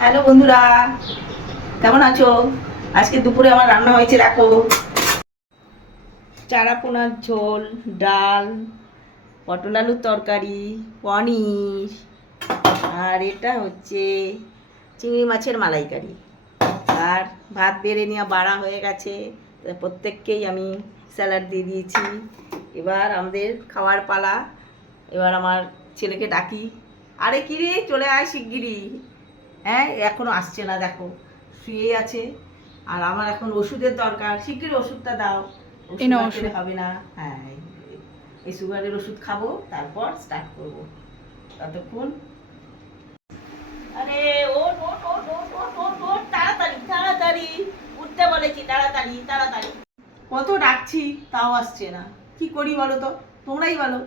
Hello বন্ধুরা, কেমন আছো? আজকে দুপুরে আমার রান্না হয়েছে, দেখো, চারা পোনার ঝোল, ডাল, পটল আলুর তরকারি, পনির, আর এটা হচ্ছে চিংড়ি মাছের মালাইকারি। আর ভাত বেড়ে নেওয়া বাড়া হয়ে গেছে, প্রত্যেককেই আমি স্যালাড দিয়ে দিয়েছি। এবার আমাদের খাওয়ার পালা। এবার আমার ছেলেকে ডাকি, আরে কিরে চলে আয় শিগগিরই। হ্যাঁ, এখনো আসছে না, দেখো শুয়েই আছে। আর আমার এখন ওষুধের দরকার, শিগগির ওষুধটা দাও। ওষুধ না খেলে হবে না। হ্যাঁ, এই সুগারের ওষুধ খাবো, তারপর স্টার্ট করবো। ততক্ষণ আরে ওঠ ওঠ ওঠ ওঠ ওঠ ওঠ ওঠ, তাড়াতাড়ি তাড়াতাড়ি উঠতে বলেছি, তাড়াতাড়ি তাড়াতাড়ি। কত ডাকছি তাও আসছে না, কি করি বলো তো, তোমরাই বলো।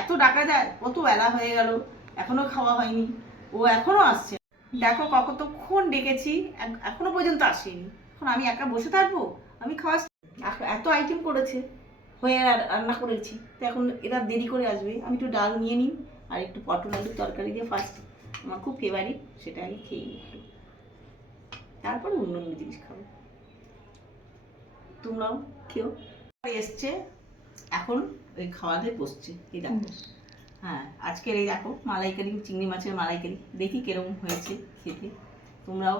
এত ডাকা যায়? কত বেলা হয়ে গেল, এখনো খাওয়া হয়নি, ও এখনো আসছে না। দেখো কতক্ষণ ডেকেছি, এখনো পর্যন্ত আসেনি। এখন আমি একা বসে থাকবো? আমি খাওয়া এত আইটেম করেছে, হয়ে রান্না করেছি, তো এখন এরা দেরি করে আসবে। আমি একটু ডাল নিয়ে নিই, আর একটু পটল আলুর তরকারি দিয়ে ফার্স্ট, আমার খুব ফেভারিট, সেটা আমি খেয়ে নিই একটু, তারপরে অন্য অন্য জিনিস খাবো। তোমরাও খেও। এসছে এখন, ওই খাওয়াতে বসছে, এই দেখো। হ্যাঁ, আজকের এই দেখো মালাইকারি, চিংড়ি মাছের মালাইকারি, দেখি কিরকম হয়েছে খেতে। তোমরাও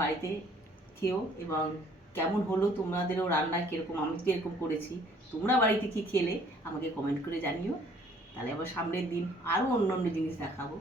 বাড়িতে খেও, এবং কেমন হলো তোমাদেরও রান্না কীরকম, আমি তো এরকম করেছি, তোমরা বাড়িতে কি খেলে আমাকে কমেন্ট করে জানিও। তাহলে আবার সামনের দিন আরও অন্য অন্য জিনিস দেখাবো।